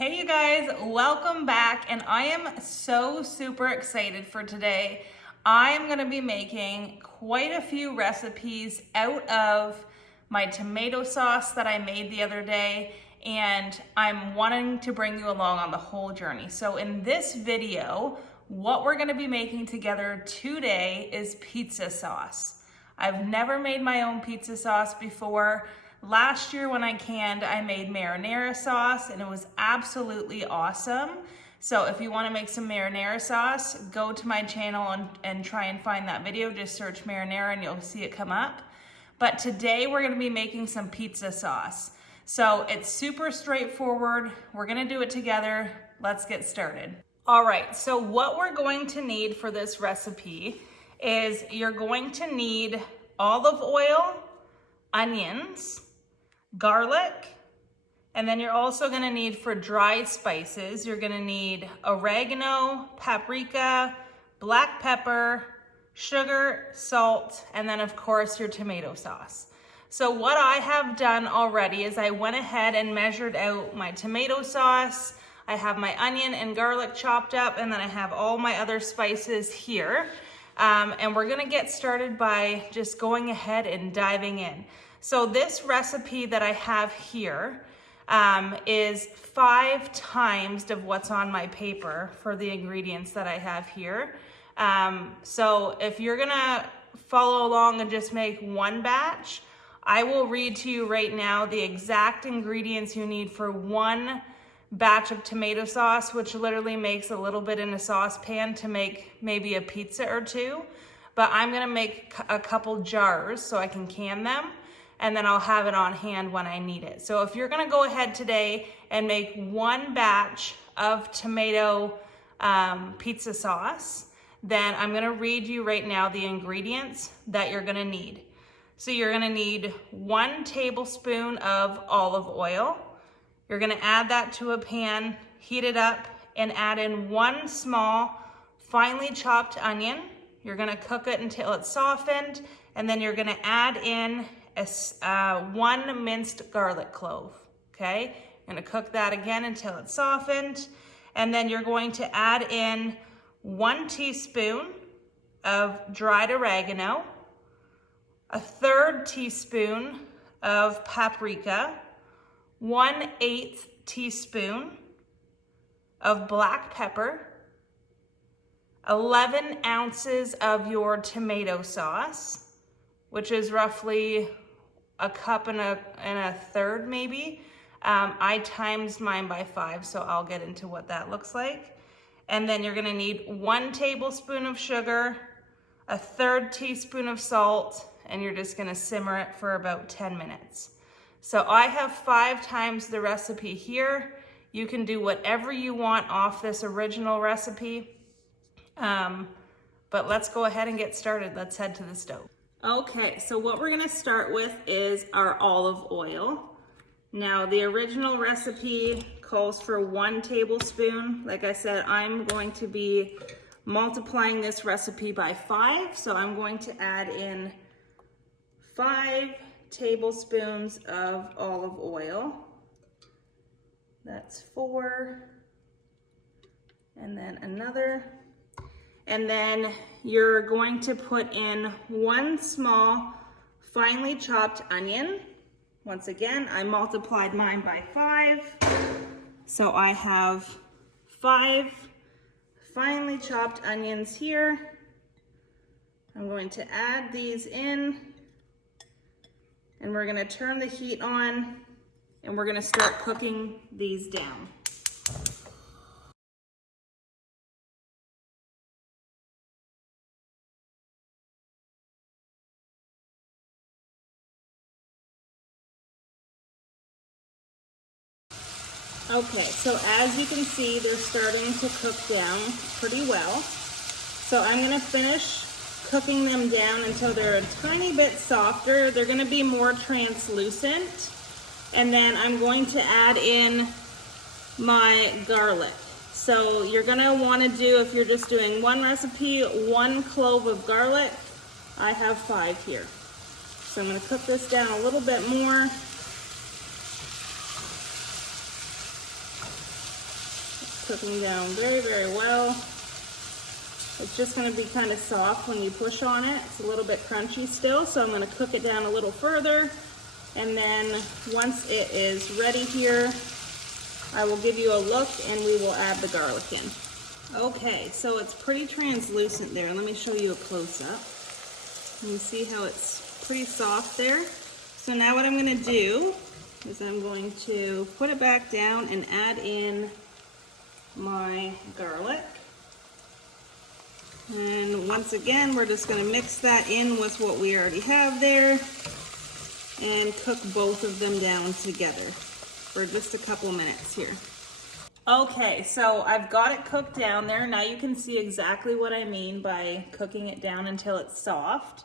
Hey you guys, welcome back, and I am so super excited for today. I am gonna be making quite a few recipes out of my tomato sauce that I made the other day, and I'm wanting to bring you along on the whole journey. So in this video, what we're gonna be making together today is pizza sauce. I've never made my own pizza sauce before. Last year when I canned, I made marinara sauce and it was absolutely awesome. So if you want to make some marinara sauce, go to my channel and try and find that video. Just search marinara and you'll see it come up. But today we're going to be making some pizza sauce. So it's super straightforward. We're going to do it together. Let's get started. All right, so what we're going to need for this recipe is you're going to need olive oil, onions, garlic, and then you're also gonna need, for dry spices, you're gonna need oregano, paprika, black pepper, sugar, salt, and then of course your tomato sauce. So what I have done already is I went ahead and measured out my tomato sauce. I have my onion and garlic chopped up, and then I have all my other spices here. And we're gonna get started by just going ahead and diving in. So this recipe that I have here is 5 times of what's on my paper for the ingredients that I have here. So if you're gonna follow along and just make one batch, I will read to you right now the exact ingredients you need for one batch of tomato sauce, which literally makes a little bit in a saucepan to make maybe a pizza or two. But I'm gonna make a couple jars so I can can them, and then I'll have it on hand when I need it. So if you're gonna go ahead today and make one batch of tomato pizza sauce, then I'm gonna read you right now the ingredients that you're gonna need. So you're gonna need 1 tablespoon of olive oil. You're gonna add that to a pan, heat it up, and add in 1 small, finely chopped onion. You're gonna cook it until it's softened, and then you're gonna add in 1 minced garlic clove, okay? You're gonna cook that again until it's softened, and then you're going to add in 1 teaspoon of dried oregano, 1/3 teaspoon of paprika, 1/8 teaspoon of black pepper, 11 ounces of your tomato sauce, which is roughly a cup and a third maybe. I times mine by 5, so I'll get into what that looks like. And then you're gonna need 1 tablespoon of sugar, 1/3 teaspoon of salt, and you're just gonna simmer it for about 10 minutes. So I have 5 times the recipe here. You can do whatever you want off this original recipe. But let's go ahead and get started. Let's head to the stove. Okay, so what we're gonna start with is our olive oil. Now the original recipe calls for 1 tablespoon. Like I said, I'm going to be multiplying this recipe by 5. So I'm going to add in 5 tablespoons of olive oil. That's 4, and then another. And then you're going to put in 1 small, finely chopped onion. Once again, I multiplied mine by 5. So I have 5 finely chopped onions here. I'm going to add these in, and we're gonna turn the heat on, and we're gonna start cooking these down. Okay, so as you can see, they're starting to cook down pretty well. So I'm gonna finish cooking them down until they're a tiny bit softer. They're gonna be more translucent. And then I'm going to add in my garlic. So you're gonna wanna do, if you're just doing one recipe, 1 clove of garlic. I have 5 here. So I'm gonna cook this down a little bit more. cooking down very, very well. It's just going to be kind of soft when you push on it. It's a little bit crunchy still, so I'm going to cook it down a little further. And then once it is ready here, I will give you a look and we will add the garlic in. Okay, so it's pretty translucent there. Let me show you a close-up. You can see how it's pretty soft there. So now what I'm going to do is I'm going to put it back down and add in my garlic. And once again, we're just going to mix that in with what we already have there and cook both of them down together for just a couple minutes here. Okay, so I've got it cooked down there. Now you can see exactly what I mean by cooking it down until it's soft.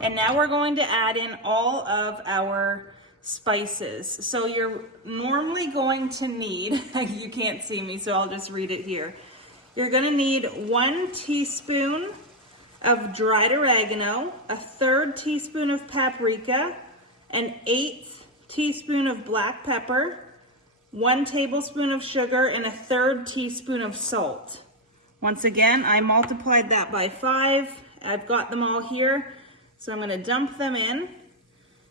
And now we're going to add in all of our spices. So you're normally going to need, you can't see me, so I'll just read it here. You're gonna need 1 teaspoon of dried oregano, a 1/3 teaspoon of paprika, an 1/8 teaspoon of black pepper, 1 tablespoon of sugar, and a 1/3 teaspoon of salt. Once again, I multiplied that by 5. I've got them all here, so I'm gonna dump them in.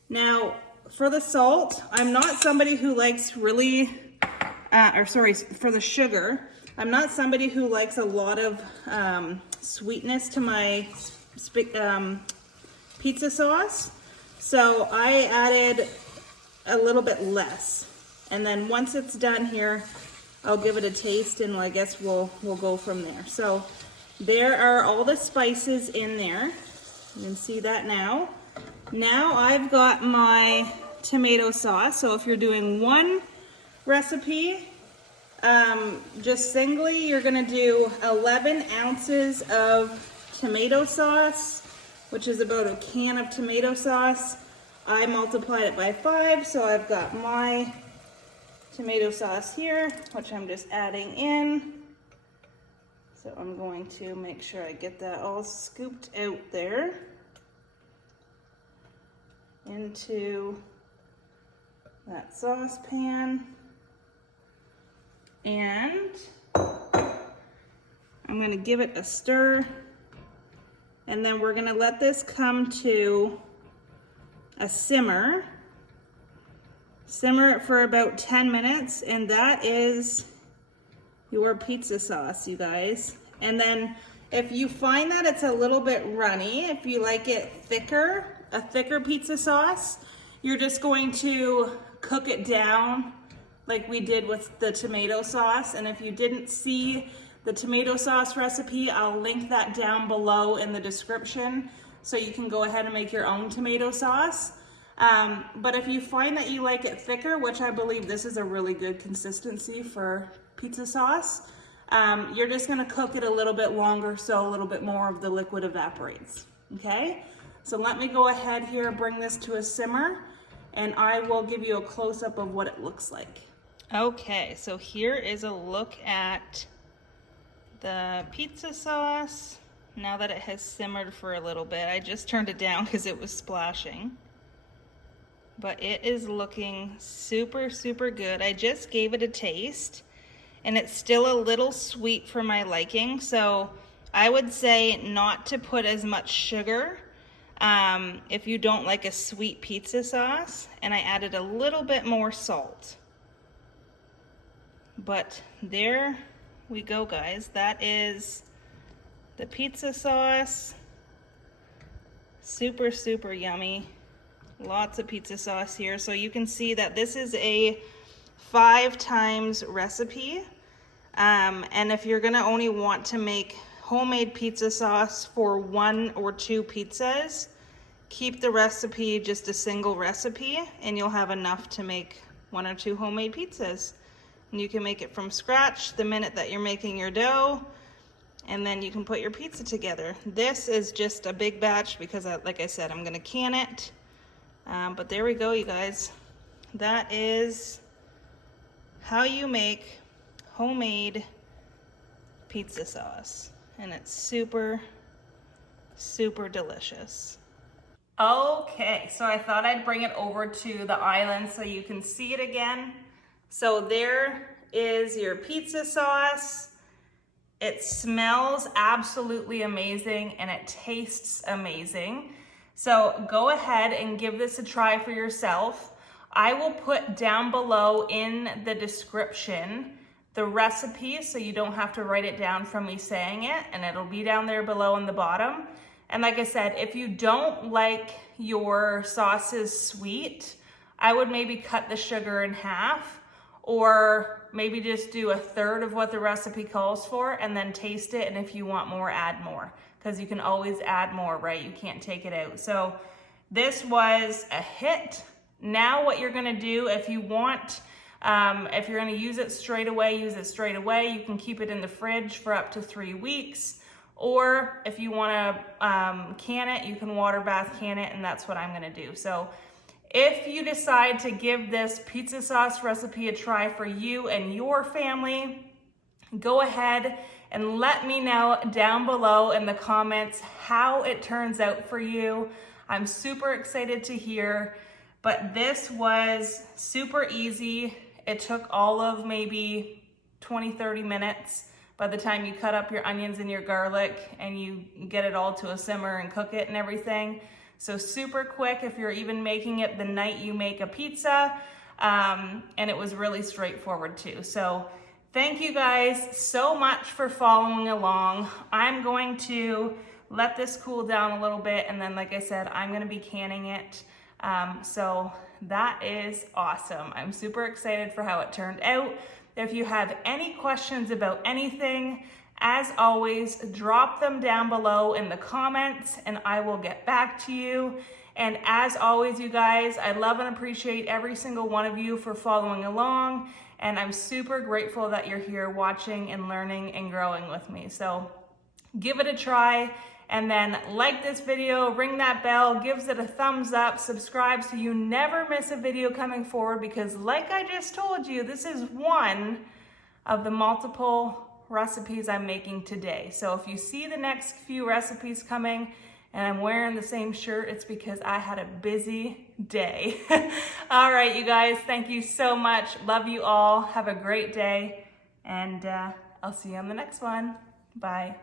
Now, for the salt, I'm not somebody who likes really, for the sugar, I'm not somebody who likes a lot of sweetness to my pizza sauce, so I added a little bit less. And then once it's done here, I'll give it a taste and I guess we'll go from there. So there are all the spices in there. You can see that now. Now I've got my tomato sauce. So if you're doing one recipe, just singly, you're gonna do 11 ounces of tomato sauce, which is about a can of tomato sauce. I multiplied it by 5, so I've got my tomato sauce here, which I'm just adding in. So I'm going to make sure I get that all scooped out there into that saucepan. And I'm gonna give it a stir, and then we're gonna let this come to a simmer. Simmer it for about 10 minutes, and that is your pizza sauce, you guys. And then if you find that it's a little bit runny, if you like it thicker, a thicker pizza sauce, you're just going to cook it down like we did with the tomato sauce. And if you didn't see the tomato sauce recipe, I'll link that down below in the description so you can go ahead and make your own tomato sauce. But if you find that you like it thicker, which I believe this is a really good consistency for pizza sauce, you're just gonna cook it a little bit longer so a little bit more of the liquid evaporates, okay? So let me go ahead here, bring this to a simmer, and I will give you a close-up of what it looks like. Okay, so here is a look at the pizza sauce now that it has simmered for a little bit. I just turned it down because it was splashing. But it is looking super, super good. I just gave it a taste, and it's still a little sweet for my liking. So I would say not to put as much sugar if you don't like a sweet pizza sauce. And I added a little bit more salt. But there we go, guys. That is the pizza sauce. Super, super yummy. Lots of pizza sauce here. So you can see that this is a 5 times recipe. And if you're gonna only want to make homemade pizza sauce for 1 or 2 pizzas, keep the recipe just a single recipe and you'll have enough to make 1 or 2 homemade pizzas. And you can make it from scratch the minute that you're making your dough, and then you can put your pizza together. This is just a big batch because, like I said, I'm gonna can it. But there we go, you guys. That is how you make homemade pizza sauce. And it's super, super delicious. Okay, so I thought I'd bring it over to the island so you can see it again. So there is your pizza sauce. It smells absolutely amazing and it tastes amazing. So go ahead and give this a try for yourself. I will put down below in the description the recipe so you don't have to write it down from me saying it, and it'll be down there below in the bottom. And like I said, if you don't like your sauces sweet, I would maybe cut the sugar in half, or maybe just do a third of what the recipe calls for and then taste it. And if you want more, add more, because you can always add more, right? You can't take it out. So this was a hit. Now what you're gonna do, if you want, if you're gonna use it straight away, use it straight away. You can keep it in the fridge for up to 3 weeks. Or if you wanna can it, you can water bath can it, and that's what I'm gonna do. So if you decide to give this pizza sauce recipe a try for you and your family, go ahead and let me know down below in the comments how it turns out for you. I'm super excited to hear, but this was super easy. It took all of maybe 20-30 minutes by the time you cut up your onions and your garlic and you get it all to a simmer and cook it and everything. So super quick if you're even making it the night you make a pizza. And it was really straightforward too. So thank you guys so much for following along. I'm going to let this cool down a little bit, and then like I said, I'm gonna be canning it. So that is awesome. I'm super excited for how it turned out. If you have any questions about anything, as always, drop them down below in the comments and I will get back to you. And as always, you guys, I love and appreciate every single one of you for following along. And I'm super grateful that you're here watching and learning and growing with me. So give it a try, and then like this video, ring that bell, gives it a thumbs up, subscribe so you never miss a video coming forward, because like I just told you, this is one of the multiple recipes I'm making today. So if you see the next few recipes coming and I'm wearing the same shirt, it's because I had a busy day. All right, you guys, thank you so much. Love you all. Have a great day, and I'll see you on the next one. Bye.